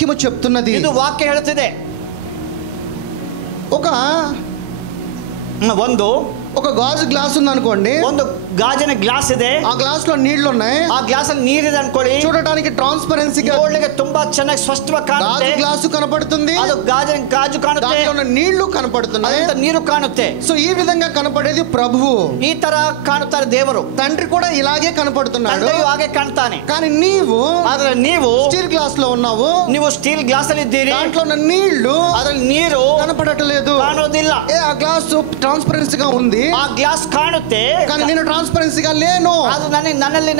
వాక్యము చెప్తున్నది. ಇದು ವಾಕ್ಯ ಹೇಳುತ್ತಿದೆ. ఒక గాజు గ్లాస్ ఉంది అనుకోండి. ಒಂದು ಗಾಜಿನ ಗ್ಲಾಸ್ ಇದೆ. ఆ గ్లాస్ లో నీళ్లు ఉన్నాయి. ಆ ಗ್ಲಾಸ್ ಅಲ್ಲಿ ನೀರಿದೆ ಅನ್ಕೊಳ್ಳಿ. చూడడానికి ట్రాన్స్పరెన్సీగా ನೋಡ್ಲಿಕ್ಕೆ ತುಂಬಾ ಚೆನ್ನಾಗಿ ಸ್ಪಷ್ಟವಾಗಿ ಕಾಣುತ್ತೆ. గాజు గ్లాసు కనపడుతుంది. ಅದು ಗಾಜು ಕಾಣುತ್ತೆ. దానిలో ఉన్న నీళ్లు కనపడుతున్నాయి. ಅದಂತ ನೀರು ಕಾಣುತ್ತೆ. సో ఈ విధంగా కనపడేది ప్రభువు. ಈ ತರ ಕಾಣುತ್ತಾರೆ ದೇವರು. తండ్రి కూడా ఇలాగే కనపడుతున్నాడు. ತಂದೆಯು ಹಾಗೆ ಕಾಣ್ತಾನೆ. కానీ ಆದ್ರೆ ನೀವು స్టీల్ గ్లాస్ లో ఉన్నావు. ನೀವು ಸ್ಟೀಲ್ ಗ್ಲಾಸ್ ಅಲ್ಲಿ ಇದ್ದೀರಿ. దాంట్లో ఉన్న నీళ్లు ಅದ್ರಲ್ಲಿ ನೀರು కనపడట్లేదు, ಕಾಣೋದಿಲ್ಲ. ఆ గ్లాస్ ట్రాన్స్పరెన్సీగా ఉంది. ಆ ಗ್ಲಾಸ್ ಕಾಣುತ್ತೆ, కానీ నేను ట్రాన్స్పరెన్సీగా లేను. ಅದು ನನ್ನಲ್ಲಿ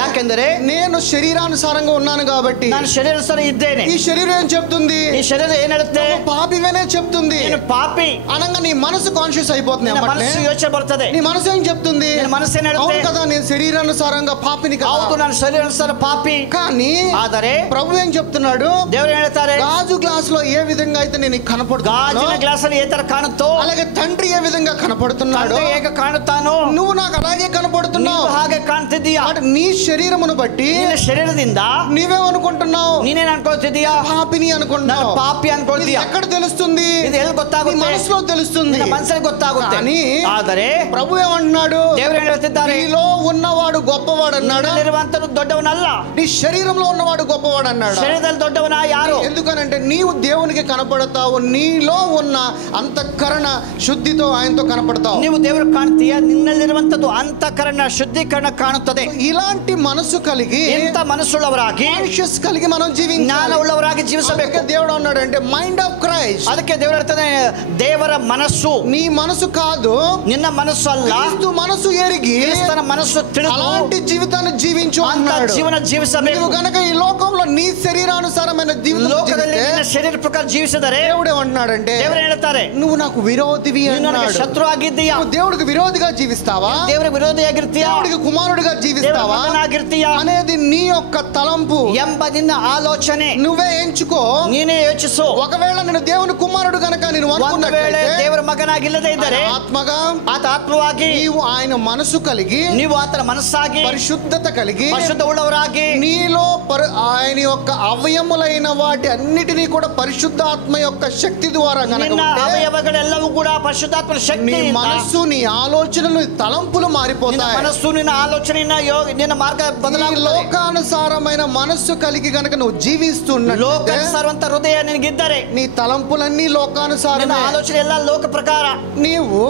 ಯಾಕೆಂದರೆ నేను శరీరానుసారంగా ఉన్నాను కాబట్టి. ನಾನು ಶರೀರಾನುಸಾರ ಇದ್ದೇನೆ. ఈ శరీరం ఏం చెప్తుంది? ఈ శరీరం ఏం ಹೇಳುತ್ತೆ? పాపిగానే చెప్తుంది. నేను పాపి అనగా నీ మనసు కాన్షియస్ అయిపోతుంది. మనసు ಯೋಚನೆ ಬರ್ತದೆ. నీ మనసు ఏం చెప్తుంది? మనసు ఏం ಹೇಳುತ್ತೆ? అవును కదా, నేను శరీరానుసారంగా పాపిని కదా. ಹೌದು, ನಾನು ಶರೀರಾನುಸಾರ ಪಾಪಿ. కానీ ಆದರೆ ప్రభు ఏం చెప్తున్నాడు? ದೇವರು ಹೇಳ್ತಾರೆ, గాజు గ్లాస్ లో ఏ విధంగా అయితే నేను కనపడుతున్నానో, ಗಾಜಿನ ಗ್ಲಾಸ್ ಅಲ್ಲಿ ఏ ತರ ಕಾಣುತ್ತೋ అలాగే తండ్రి ఏ విధంగా కనపడుతున్నాడో, ತಂದೆ ಹೇಗೆ ಕಾಣುತ್ತಾನೋ నువ్వు నాకు అలాగే కనపడుతున్నావు. ಹಾಗೆ ಕಾಣ್ತಿದ್ದೀಯಾ. నీ శరీరమును బట్టి ನಿನ್ನ ಶರೀರದಿಂದ నీవేమనుకుంటున్నావు? ನೀನೇನ್ ಅನ್ಕೊಳ್ತಿದ್ದೀಯಾ? పాపిని అనుకుంటున్నావు. ಪಾಪಿ ಅನ್ಕೊಳ್ತೀಯಾ. ఎక్కడ తెలుస్తుంది? ಇದು ಎಲ್ಲಿ ಗೊತ್ತಾಗುತ್ತೆ? మనసులో తెలుస్తుంది, ಮನಸ್ಸಲ್ಲಿ ಗೊತ್ತಾಗುತ್ತೆ. కానీ ಆದರೆ ప్రభు ఏమంటున్నాడు? ದೇವರು ಹೇಳುತ್ತಿದ್ದಾರೆ, నీలో ఉన్నవాడు గొప్పవాడు అన్నాడు. ನಿರುವಂತನು ದೊಡ್ಡವನಲ್ಲ, నీ శరీరంలో ఉన్నవాడు గొప్పవాడు అన్నాడు. శరీరದಲ್ಲಿ దొడ్డవన ಯಾರು? ఎందుకనంటే నీవు దేవునికి కనపడతావు, నీలో ఉన్న అంతఃకరణ శుద్ధితో ఆయనతో కనపడతావు. ನೀವು ದೇವರು ಕಾಣ್ತೀಯ, ನಿನ್ನಲ್ಲಿರುವಂತದ್ದು ಅಂತಃಕರಣ ಶುದ್ಧೀಕರಣ ಕಾಣುತ್ತದೆ. ఇలాంటి మనసు కలిగి, ಇಂಥ ಮನಸ್ಸುಳ್ಳವರಾಗಿ, కాన్షియస్ కలిగి మనం జీవించాలి. ಜ್ಞಾನವುಳ್ಳವರಾಗಿ ಜೀವಿಸಬೇಕು. దేవుడు అన్నాడు అంటే మైండ్ ఆఫ్ క్రైస్ట్. ಅದಕ್ಕೆ ದೇವರು ಹೇಳ್ತಾನೆ, ದೇವರ ಮನಸ್ಸು. నీ మనసు కాదు, ನಿನ್ನ ಮನಸ್ಸು ಅಲ್ಲ, క్రీస్తు మనసు ఎరిగి ಕ್ರಿಸ್ತನ ಮನಸ್ಸು ತಿಳಿದು అలాంటి జీవితాన్ని జీవించు అన్నాడు. ಜೀವನ ಜೀವಿಸಬೇಕು. నీవు గనక ఈ లోకంలో నీ శరీరానుసారమైన ಲೋಕದಲ್ಲಿ ನಿನ್ನ ಶರೀರ ಪ್ರಕಾರ ಜೀವಿಸಿದರೆ దేవుడు ఏమంటున్నాడంటే, ದೇವರು ಹೇಳ್ತಾರೆ, నువ్వు నాకు విరోధివి అన్నాడు. ಶತ್ರು ಆಗಿದ್ದೀಯಾ. నువ్వు దేవుడికి విరోధిగా జీవిస్తావా? ದೇವರ ವಿರೋಧಿಯಾಗಿರ್ತೀಯಾ? దేవుడికి కుమారుడిగా జీవిస్తావా ಆಗಿರ್ತೀಯಾ అనేది నీ యొక్క తలంపు, ಎಂಬ ನಿನ್ನ ಆಲೋಚನೆ నువ్వే ఎంచుకో. ನೀನೇ ಯೋಚಿಸು. ఒకవేళ నేను దేవుని కుమారుడు గనక నేను ಒಂದು ವೇಳೆ ದೇವರ ಮಗನಾಗಿಲ್ಲದೆ ಇದ್ದರೆ, ఆత్మగా ಆತ ಆತ್ಮವಾಗಿ, నీవు ఆయన మనసు కలిగి, ನೀವು ಆತನ ಮನಸ್ಸಾಗಿ, పరిశుద్ధత కలిగి, ಪರಿಶುದ್ಧ ಉಳ್ಳವರಾಗಿ, నీలో ఆయన యొక్క అవయములైన వాటి అన్నిటినీ కూడా పరిశుద్ధాత్మ యొక్క శక్తి ద్వారా గనక ನಿನ್ನ ఉంటే, ಅವಯವಗಳೆಲ್ಲವೂ ಕೂಡ ಪರಿಶುದ್ಧಾತ್ಮನ నీ ಶಕ್ತಿ, మనసు, నీ ఆలోచనలు, తలంపులు ನಿನ್ನ మారిపోతాయి. ಮನಸ್ಸು, ನಿನ್ನ ಆಲೋಚನೆ, ನಿನ್ನ ಮಾರ್ಗ ఈ ಬದಲಾಗುತ್ತದೆ. లోకానుసారమైన మనస్సు కలిగి గనక నువ్వు జీవిస్తున్నట్లయితే, ಲೋಕಾನುಸಾರವಂತ ಹೃದಯ ನಿನಗಿದ್ದರೆ, నీ తలంపులన్నీ ನಿನ್ನ లోకానుసారమే. ಆಲೋಚನೆ ಎಲ್ಲ ಲೋಕ ಪ್ರಕಾರ. నీవు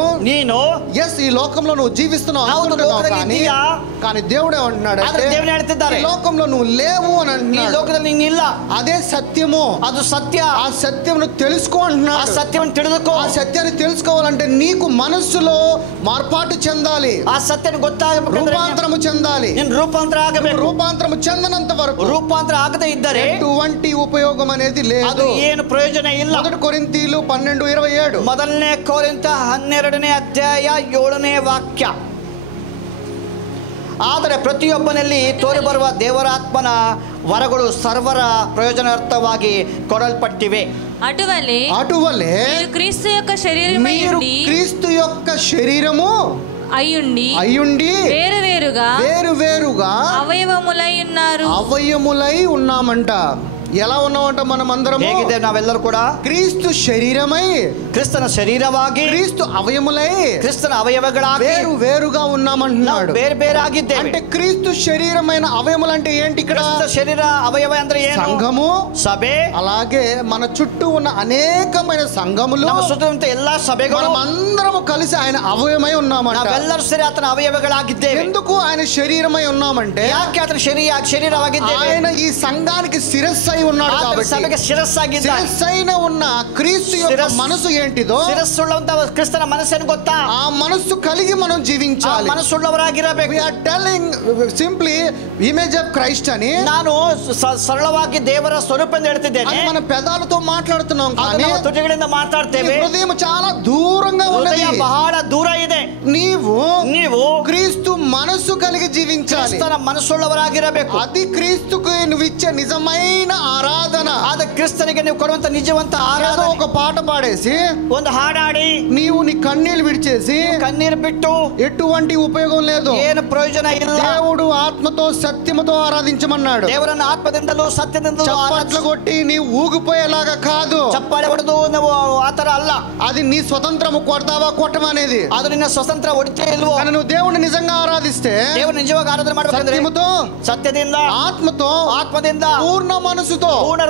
ఈ లోకంలో నువ్వు జీవిస్తున్నావు అనుకుంటున్నావు, కానీ దేవుడు ఏమంటున్నాడు అంటే, దేవుడు ಹೇಳ್ತಿದ್ದಾರೆ, ఈ లోకంలో నువ్వు లేవు అని ಈ అంటున్నాడు. ಲೋಕದಲ್ಲಿ ನೀನಿಲ್ಲ, అదే సత్యము, ಅದು సತ್ಯ. ఆ సత్యమును తెలుసుకో ಆ అంటున్నాడు. ಸತ್ಯವನ್ನು ತಿಳಿದುಕೋ. ఆ సత్యాన్ని తెలుసుకోవాలంటే నీకు మనస్సులో మార్పాటు చెందాలి, ಆ ಸತ್ಯನ ಗೊತ್ತಾಗಬೇಕು, రూపాంతరము చెందాలి. ನೀನು ರೂಪಾಂತರ ಆಗಬೇಕು. రూపాంతరము చెందనంత వరకు ರೂಪಾಂತರ ಆಗದೆ ಇದ್ದರೆ ఎటువంటి ఉపయోగం అనేది ಅದು లేదు. ಏನು ಪ್ರಯೋಜನ ಇಲ್ಲ. 1 కొరింథీయులు 12:27. ಮೊದಲನೇ ಕೊರಿಂಥ 12ನೇ ಅಧ್ಯಾಯ 7ನೇ ವಾಕ್ಯ. ಆದರೆ ಪ್ರತಿಯೊಬ್ಬನಲ್ಲಿ ತೋರಿಬರುವ ದೇವರಾತ್ಮನ ವರಗಳು ಸರ್ವರ ಪ್ರಯೋಜನಾರ್ಥವಾಗಿ ಕೊಡಲ್ಪಟ್ಟಿವೆ. అటువలే మీరు క్రీస్తు యొక్క శరీరమై మీరు ఉండి క్రీస్తు యొక్క శరీరము అయ్యుండి వేరువేరుగా అవయములై ఉన్నామంట. ఎలా ఉన్నామంట మనం అందరం? ಹೇಗಿದೆ ನಾವೆಲ್ಲರೂ ಕೂಡ? క్రీస్తు శరీరమై, ಕ್ರಿಸ್ತನ ಶರೀರವಾಗಿ, క్రీస్తు అవయములై, ಕ್ರಿಸ್ತನ ಅವಯವಗಳಾಗಿ వేరుగా ఉన్నామంటున్నాడు. ಬೇರೆ ಬೇರೆ ಆಗಿದ್ದೇವೆ. అంటే క్రీస్తు శరీరమైన అవయములు అంటే ఏంటి? ఇక్కడ శరీర అవయవ ಅಂದ್ರೆ ಏನು? సంఘము, సభೆ. అలాగే మన చుట్టూ ఉన్న అనేకమైన సంఘములు, ನಮ್ಮ ಸುತ್ತಮುತ್ತ ಎಲ್ಲಾ ಸಭೆಗಳು, మనమందరము కలిసి ఆయన అవయవమై ఉన్నామంట. ನಾವೆಲ್ಲರೂ ಸೇರಿ ಆತನ ಅವಯವಗಳಾಗಿದ್ದೇವೆ. ఎందుకు ఆయన శరీరమై ఉన్నామంటే, ಯಾಕೆ ಆತನ ಶರೀರವಾಗಿದ್ದೇವೆ? ఆయన ఈ సంఘానికి శిరస్సు ఉన్నాడు కాబట్టి. ಸಭೆಗೆ ಶಿರಸ್ಸಾಗಿದ್ದಾನೆ. శిరస్సైన ఉన్న క్రీస్తు యొక్క మనసు ఏంటిదో, ಶಿರಸ್ಸುಳ್ಳಂತ ಕ್ರಿಸ್ತನ ಮನಸ್ಸನ್ನು ಗೊತ್ತಾ? ఆ మనస్సు కలిగి మనం జీవించాలి. ಮನಸ್ಸುಳ್ಳವರಾಗಿರಬೇಕು. we are telling simply image of Christ అని ನಾನು ಸರಳವಾಗಿ ದೇವರ ಸ್ವರೂಪ ಎಂದು ಹೇಳ್ತಿದ್ದೇನೆ. మన పెదాలతో మాట్లాడుతున్నాం కానీ ತುಟಿಗಳಿಂದ ಮಾತಾಡ್ತೇವೆ. హృదయం చాలా దూరంగా ఉన్నది, ಬಹಳ ದೂರ ಇದೆ. నీవు క్రీస్తు మనస్సు కలిగి జీవించాలి. ಕ್ರಿಸ್ತನ ಮನಸ್ಸುಳ್ಳವರಾಗಿರಬೇಕು. అది క్రీస్తుకు నువ్వు ఇచ్చే నిజమైన ఆరాధన. ಆದ ಕ್ರಿಸ್ತನಿಗೆ ನೀವು ಕೊಡುವಂತ ನಿಜವಂತ ಆರಾಧನೆ. ఒక పాట పాడేసి ಒಂದು ಹಾಡಾಡಿ నీవు నీ కన్నీళ్లు విడిచేసి కన్నీరు బిಟ್ಟು ఎటువంటి ఉపయోగం లేదు. ಏನು ಪ್ರಯೋಜನ ಇಲ್ಲ. దేవుడు ఆత్మతో సత్యముతో ఆరాధించమన్నాడు. ದೇವರನ್ನ ಆತ್ಮದಿಂದಲೂ ಸತ್ಯದಿಂದಲೂ చప్పట్లు కొట్టి నీవు ఊగిపోయేలాగా కాదు. ಚಪ್ಪಾಳೆ ಹೊಡೆದು ನಾವು ಆತರ ಅಲ್ಲ. అది నీ స్వతంత్రము కొడతావా కొట్టమనేది. ಅದು నిನ್ನ ಸ್ವತಂತ್ರ ಹೊಡಿతే ಇಲ್ವೋ. కానీ నువ్వు దేవుడిని నిజంగా ఆరాధిస్తే ದೇವರು నిజವಾಗಿ ಆರಾಧನೆ ಮಾಡಬೇಕಂದ್ರೆ సత్యముతో సత్యದಿಂದ ఆత్మದಿಂದ పూర్ణ మనసుతో పూర్ణ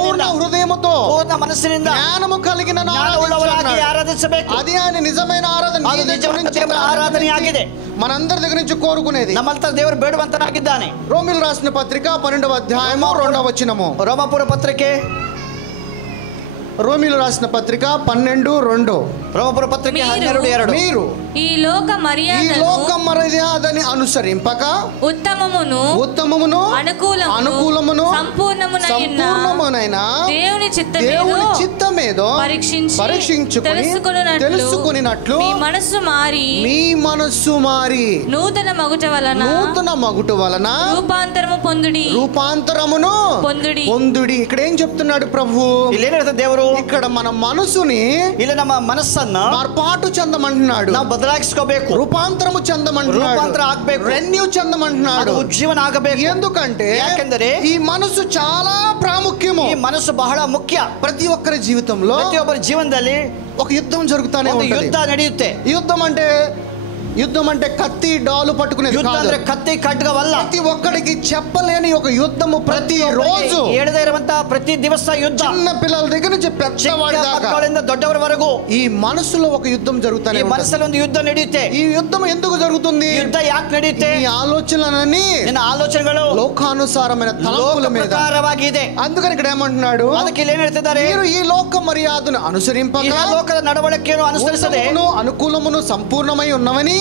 పూర్ణ హృదయముతో పూర్ణ మనస్ಸಿನಿಂದ జ్ఞానము కలిగిన ಜ್ಞಾನವುಳ್ಳವರಾಗಿ ಆರಾಧಿಸಬೇಕು. అది ఆయన నిజమైన ఆరాధన. ಅದು ನಿಜವಾದ ದೇವರ ಆರಾಧನೆಯಾಗಿದೆ. మనందరి దగ్గర నుంచి కోరుకునేది. ನಮ್ಮಂತ ದೇವರು ಬೇಡುವಂತನಾಗಿದ್ದಾನೆ. రోమిలు రాసిన పత్రిక 12వ అధ్యాయము 2వ వచనము. ರೋಮಾಪುರ ಪತ್ರಿಕೆ రోమిలు రాసిన పత్రిక 12:2. ರೋಮಾಪುರ ಪತ್ರಿಕೆ 12:2. మీరు ఈ లోక మర్యాదని అనుసరింపక ఉత్తమమును అనుకూలమును సంపూర్ణమునైన దేవుని చిత్తమేదో పరీక్షించుకొని తెలుసుకొనినట్లు మీ మనస్సు మారి నూతన మగుట వలన రూపాంతరమును పొందుడి. ఇక్కడ ఏం చెప్తున్నాడు ప్రభు? ದೇವರು ఇక్కడ మన మనసుని ಇಲ್ಲಿ ನಮ್ಮ ಮನಸ್ಸನ್ನ మార్పాటు చెందమంటున్నాడు. ನಾವು ಬದಲಾಯಿಸ್ಕೋಬೇಕು. రూపాంతరము చెందమంటున్నాడు. రూపాంతర ಆಗಬೇಕು. రెన్యూ చెందమంటున్నాడు. ఉజ్జీవన ಆಗಬೇಕು. ఎందుకంటే ಯಾಕೆಂದರೆ ఈ మనసు చాలా ప్రాముఖ్యము. ఈ మనసు ಬಹಳ ಮುಖ್ಯ. ప్రతి ఒక్కరి జీవితంలో ప్రతియొಬ್ಬರ ಜೀವನದಲ್ಲಿ ఒక యుద్ధం జరుగుతానే ఉంటుంది. యుద్ధ ನಡೆಯುತ್ತೆ. యుద్ధం అంటే కత్తి డాలు పట్టుకునేది కాదు. ಅಂದ್ರೆ కత్తి ఖడ్గ వల్ల ప్రతి ఒక్కడికి చెప్పలేని ఒక యుద్ధము ప్రతి రోజు ఏడదే ఇರುವಂತ ప్రతి ದಿವಸ యుద్ధ. చిన్న పిల్లల దగ్గర నుంచి పెద్దవాడి దాకా దొడ్డవరవರೆಗೂ ఈ మనసులో ఒక యుద్ధం జరుగుతానే ఉంటుంది. ఈ మనసులో ಒಂದು యుద్ధ ನಡೆಯುತ್ತೆ. ఈ యుద్ధం ఎందుకు జరుగుతుంది? యుద్ధ ಯಾಕೆ ನಡೆಯುತ್ತೆ? ఈ ఆలోచనలన్నీ నిన్న ఆలోచనలు లోకానుసారమైన తలంపుల మీద ప్రకారವಾಗಿದೆ. అందుకని ఇక్కడ ఏమంటున్నాడు? ಅದಕ್ಕೆ ಇಲ್ಲಿ ಏನು ಹೇಳ್ತಿದ್ದಾರೆ? మీరు ఈ లోక మర్యాదను అనుసరింపక ఈ లోಕದ నడవಳಿಕೆಯನ್ನು ಅನುಸರಿಸದೆ అనుకూలమును సంపూర్ణమై ఉన్నవని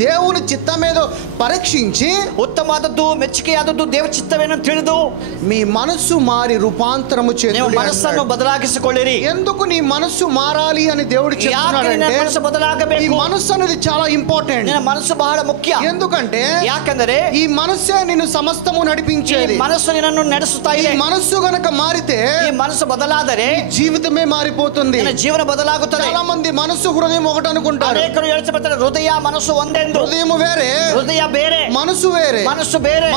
దేవుని చిత్తమేదో పరీక్షించి ఉత్తమವಾದದ್ದು ಮೆಚ್ಚುಗೆಯಾದದ್ದು ದೇವರ ಚಿತ್ತವೇನು ತಿಳಿದು మీ మనస్సు మారి రూపాంతరము చేయండి. మనస్సును బదలాగించుಕೊಳ್ಳిರಿ. ఎందుకు నీ మనస్సు మారాలి అని దేవుడు చెప్తున్నాడంటే మనస్సు బదలాగಬೇಕು. ఈ మనస్సు అనేది చాలా ఇంపార్టెంట్. నిన్న మనస్సు బహಳ ముఖ్య. ఎందుకంటే ಯಾಕಂದರೆ ఈ మనస్సే నిన్ను సమస్తము నడిపించేది. ఈ మనస్సు నిన్ను ನಡೆಸುತ್ತಾ ಇದೆ. ఈ మనస్సు గనుక మారితే ఈ మనస్సు బదలాದರೆ జీవితమే మారిపోతుంది. నిన్న జీవన బదలాగుತ್ತದೆ. చాలా మంది మనస్సు హృదయం ఒకటి అనుకుంటారు. అనేకరు ಹೇಳ್ತಾರೆ హృదయ మనస్సు ಒಂದೇ. హృదయం వేరే, హృదయ ಬೇರೆ, మనసు వేరే.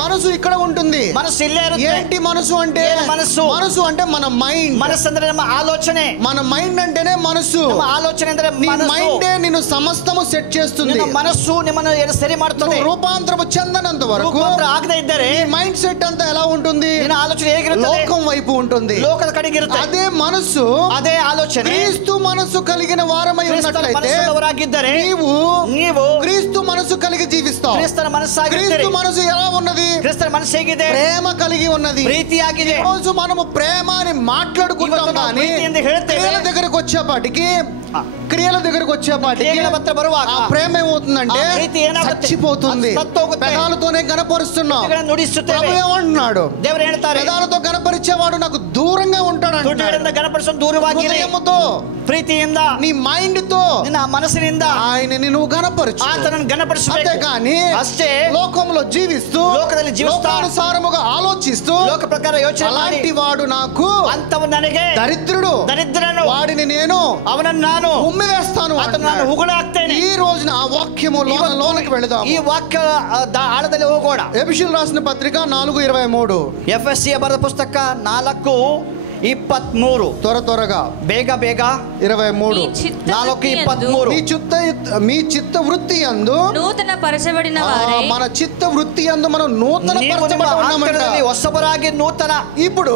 మనసు ఇక్కడ ఉంటుంది. మనసు ఇల్లే ఇರುತ್ತೆ. ఏంటి మనసు అంటే? మనసు అంటే మన మైండ్. మనసు ಅಂದ್ರೆ ನಮ್ಮ ఆలోచನೆ. మన మైండ్ అంటేనే మనసు. ನಮ್ಮ ఆలోచನೆ ಅಂದ್ರೆ మైండ్ నిన్ను సమస్తము సెట్ చేస్తుంది. ನಿನ್ನ మనసు ನಿಮ್ಮನ್ನು ಸರಿ ಮಾಡುತ್ತದೆ. రూపాంతరము చెందనంత వరకు, రూపాంతర ಆಗದೆ ಇದ್ದರೆ నీ మైండ్ సెట్ అంతా ఎలా ఉంటుంది? ನಿನ್ನ ಆಲೋಚನೆ ಹೇಗಿರುತ್ತದೆ? లోకం వైపు ఉంటుంది. లోకದ కಡೆಗೆ ಇರುತ್ತೆ. అదే మనసు, అదే ఆలోచನೆ క్రీస్తు మనసు కలిగిన వారమై ఉన్నట్లయితే నీవు క్రీస్తు మనసు కలిగి జీవిస్తావు. క్రీస్తుల మనస్సాగిದ್ದೀರಿ. క్రీస్తు మనసు ఎలా ఉన్నది? క్రీస్తుల మనసు ಹೇಗಿದೆ? ప్రేమ కలిగి ఉన్నది, ప్రీతిಯಾಗಿದೆ. రోజు మనము ప్రేమ అని మాట్లాడుకుంటాం కానీ క్రియల దగ్గరకు వచ్చేపాటికి ఆ ప్రేమ ఏమవుతుందంటే చచ్చిపోతుంది. పెదాలతోనే గణపరుస్తున్నాం. ప్రభు ఏమంటున్నాడు? పెదాలతో గణపరిచేవాడు నాకు దూరంగా ఉంటాడు. హృదయముతో, ప్రీతిಯಿಂದ, నీ మైండ్ తో, నిన్న మనసునింద ఆయనని నువ్వు గణపరచు. ఆతనను గణపరచు. అంతేగాని అಷ್ಟೇ లోకంలో జీవిస్తూ, లోకದಲ್ಲಿ జీవిస్తా, లోకానుసారముగా ఆలోచిస్తూ, లోక ప్రకార ಯೋಚನೆ అలాంటి వాడు నాకు అంతవు ನನಗೆ దరిద్రుడు, వాడిని నేను అవనನ್ನು ನಾನು ఉమ్మివేస్తాను. అతను ನಾನು ಉಗುಳಾಗ್ತೇನೆ. ఈ రోజున ఆ వాక్యము లోనికి వెళదాం. ఈ వాక్య ఆಳದಲ್ಲಿ ಹೋಗೋಣ. ఎఫెసీయులకు రాసిన పత్రిక 4:23. ఎఫెసీయ బರೆದ పుస్తక 4:23. త్వరగా ಬೇಗ 23 4:23. మీ చిత్త వృత్తి యందు నూతన పరచబడిన వారై, మన చిత్త వృత్తి యందు మనం నూతన పరచబడ్డామంట. ಹೊಸಬರಾಗಿ నూతన. ఇప్పుడు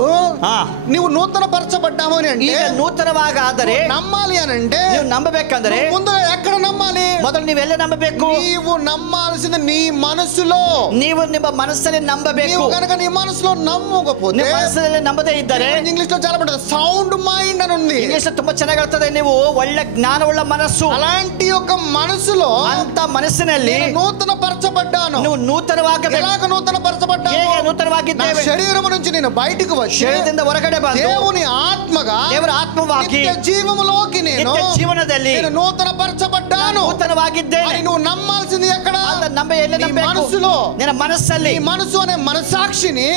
నీవు నూతన పరచబడ్డాము అని అంటే, నూతనవాగాದರೆ నమ్మాలి అని అంటే, ನೀವು ನಂಬಬೇಕಂದ್ರೆ ముందు ఎక్కడ నమ్మాలి? ಮೊದಲು ನೀವೆಲ್ಲ ನಂಬಬೇಕು. నీవు నమ్మాల్సింది నీ మనసులో. ನೀವು ನಿಮ್ಮ ಮನಸ್ಸಲ್ಲಿ ನಂಬಬೇಕು. నీవు కనుక నీ మనసులో నమ్మకపోతే, ನಿಮ್ಮ ಮನಸ್ಸಲ್ಲಿ ನಂಬದೇ ಇದ್ದರೆ, ఇంగ్లీష్ లో చాలా బాగుంటుంది, సౌండ్ మైండ్ అని ఉంది. ఇంగ్లీష్ ತುಂಬಾ ಚೆನ್ನಾಗಿ ಹೇಳ್ತದೆ. ನೀವು ಒಳ್ಳೆ ಜ್ಞಾನವುಳ್ಳ ಮನಸ್ಸು. అలాంటి ఒక మనసులో, ಅಂತ ಮನಸ್ಸಿನಲ್ಲಿ నూతన పరచబడ్డాను. ನೀವು నూతనವಾಗಬೇಕು. ఎలాగ నూతన పరచబడ్డాను? ಹೇಗೆ నూతనವಾಗಿದ್ದೇವೆ? శరీరము నుంచి నేను బయటికి వచ్చి ಶರೀರದಿಂದ ಹೊರಗಡೆ ಬಂದು దేవుని ఆత్మగా, ದೇವರ ಆತ್ಮವಾಗಿ నిత్య జీవములోకి నేను ಜೀವನದಲ್ಲಿ నూతన పరచబడ్డాను. నూతనವಾಗಿದ್ದೇನೆ. నువ్వు నమ్మాల్సింది ఎక్కడ? మనసులో, నిన్న మనస్సಲ್ಲಿ, ఈ మనసు అనే మనసాక్షిని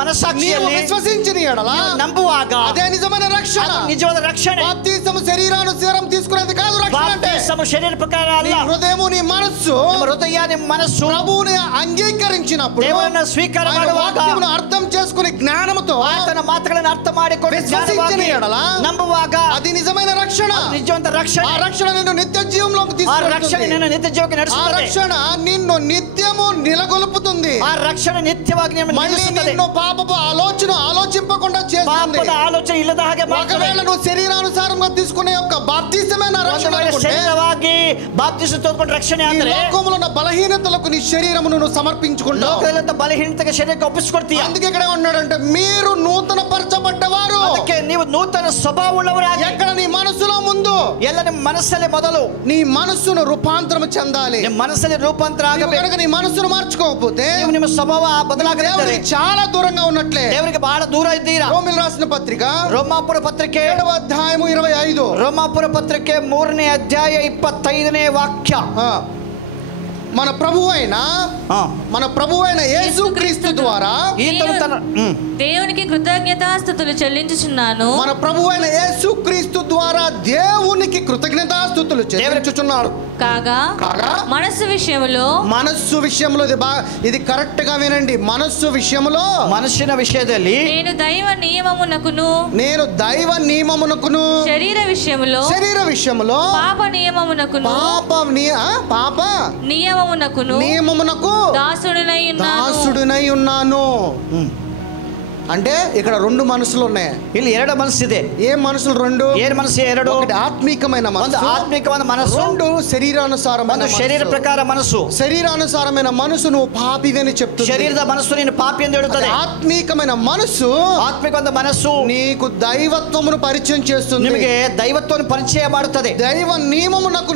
మనస్సాక్షిಯಲ್ಲಿ విశ్వసించిన ఎడల, ನಂಬುವಾಗ అదే నిజమైన రక్షణ. ಅದು నిజವಾದ ರಕ್ಷಣೆ. బాప్తిసము శరీరానుసారం తీసుకునేది కాదు రక్షణ అంటే. ಬಾಪ್ತಿಸಮ ಶರೀರ ಪ್ರಕಾರ నీ ಅಲ್ಲ. హృదయము నీ మనస్సు ನಿಮ್ಮ ಹೃದಯ ನಿಮ್ಮ ಮನಸ್సు ప్రభువుని అంగీకరించినప్పుడు, ದೇವರನ್ನ ಸ್ವೀಕಾರ ఆయన ಮಾಡುವಾಗ, వాక్యమును అర్థం చేసుకుని జ్ఞానముతో ಆತನ ಮಾತುಗಳನ್ನು ಅರ್ಥ ಮಾಡಿಕೊಂಡು విశ్వసించిన ఎడల ನಂಬುವಾಗ అది నిజమైన రక్షణ. ನಿಜವಂತ ರಕ್ಷಣೆ. ఆ రక్షణ నిన్ను నిత్య జీవంలోకి ಆ ರಕ್ಷಣೆ తీసుకెళ్తుంది. ನಿನ್ನ ನಿತ್ಯ ಜೀವಕ್ಕೆ ఆ ನಡೆಸುತ್ತದೆ. రక్షణ నిన్ను నిత్యము నిలగొల్పుతుంది. ಆ ರಕ್ಷಣೆ ನಿತ್ಯವಾಗಿ ನಿಮ್ಮನ್ನು మళ్ళీ ನಿಲ್ಲಿಸುತ್ತದೆ. నిన్ను పాపపు ఆలోచింపకుండా చేస్తుంది. ಪಾಪದ ಆಲೋಚನೆ ಇಲ್ಲದ ಹಾಗೆ ಮಾಡ್ತದೆ. ఒకవేళ నువ్వు శరీరానుసారంగా తీసుకునే యొక్క బాప్తిసమే నా రక్షణ ಒಂದು ವೇಳೆ అనుకుంటే, ಶರೀರವಾಗಿ ಬಾಪ್ತಿಸ್ಮ ತಗೊಂಡು ರಕ್ಷಣೆ ఈ ಅಂದ್ರೆ లోకములో ఉన్న బలహీనతలకు నీ శరీరమును నువ్వు సమర్పించుకుంటావు. ಲೋಕದಲ್ಲಿದ್ದ ಬಲಹೀನತೆಗೆ ಶರೀರಕ್ಕೆ ಒಪ್ಪಿಸಿಕೊಡ್ತೀಯ. అందుకే ఇక్కడ ఉన్నాడంటే మీరు నూతన పరచబడ్డవారు. ಅದಕ್ಕೆ ನೀವು ನೂತನ ಸ್ವಭಾವವುಳ್ಳವರಾಗಿ ఎక్కడ నీ మనసులో ముందు ಎಲ್ಲ ನಿಮ್ಮ ಮನಸ್ಸಲ್ಲಿ ಮೊದಲು నీ మనస్సును రూపాంతరం చెందాలి. ನಿಮ್ಮ ಮನಸ್ಸಲ್ಲಿ ರೂಪಾಂತರ నువ్వు ಆಗಬೇಕು. కనుక నీ మనస్సును మార్చుకోకపోతే ನೀವು ನಿಮ್ಮ ಸ್ವಭಾವ ಬದಲಾಗದಿದ್ದರೆ దేవునికి చాలా దూరంగా ఉన్నట్లే. ದೇವರಿಗೆ ಬಹಳ ದೂರ ಇದ್ದೀರಾ. రోమిలు రాసిన పత్రిక ರೋಮಾಪುರ ಪತ್ರಿಕೆ 7వ అధ్యాయము 25. ರೋಮಾಪುರ ಪತ್ರಿಕೆ 3ನೇ ಅಧ್ಯಾಯ 25ನೇ ವಾಕ್ಯ. మన ప్రభు అయిన యేసుక్రీస్తు ద్వారా ಈತನು ತನ್ನ దేవునికి కృతజ్ఞతాస్తుతులు చెల్లించుచున్నాను. మన ప్రభు అయిన యేసుక్రీస్తు ద్వారా దేవునికి కృతజ్ఞతాస్తుతులు చెల్లించుచున్నాడు. కాగా మనస్సు విషయంలో ఇది కరెక్ట్ గా వినండి. మనస్సు విషయంలో, ಮನಸ್ಸಿನ ವಿಷಯದಲ್ಲಿ నేను దైవ నియమమునకును శరీర విషయములో పాప నియమమునకు దాసుడునై ఉన్నాను. అంటే ఇక్కడ రెండు మనసులు ఉన్నాయి. ಇಲ್ಲಿ ಎರಡು ಮನಸ್ಸಿದೆ. ఏ మనసులు రెండు? ಏನು ಮನಸ್ಸು ಎರಡು? ఒకటి ఆత్మీకమైన మనసు, ಒಂದು ಆತ್ಮಿಕವಾದ ಮನಸ್ಸು, రెండు శరీరానుసారమైన ಒಂದು ಶರೀರ ಪ್ರಕಾರ ಮನಸ್ಸು. శరీరానుసారమైన మనసు నువ్వు పాపివని చెప్తుంది. ಶರೀರದ ಮನಸ್ಸು ನೀನು ಪಾಪಿ ಎಂದು ಹೇಳುತ್ತದೆ. ఆత్మీకమైన మనసు, ಆತ್ಮಿಕವಾದ ಮನಸ್ಸು నీకు దైవత్వమును పరిచయం చేస్తుంది. ನಿಮಗೆ ದೈವತ್ವವನ್ನು ಪರಿಚಯ ಮಾಡುತ್ತದೆ. దైవ నియమమునకు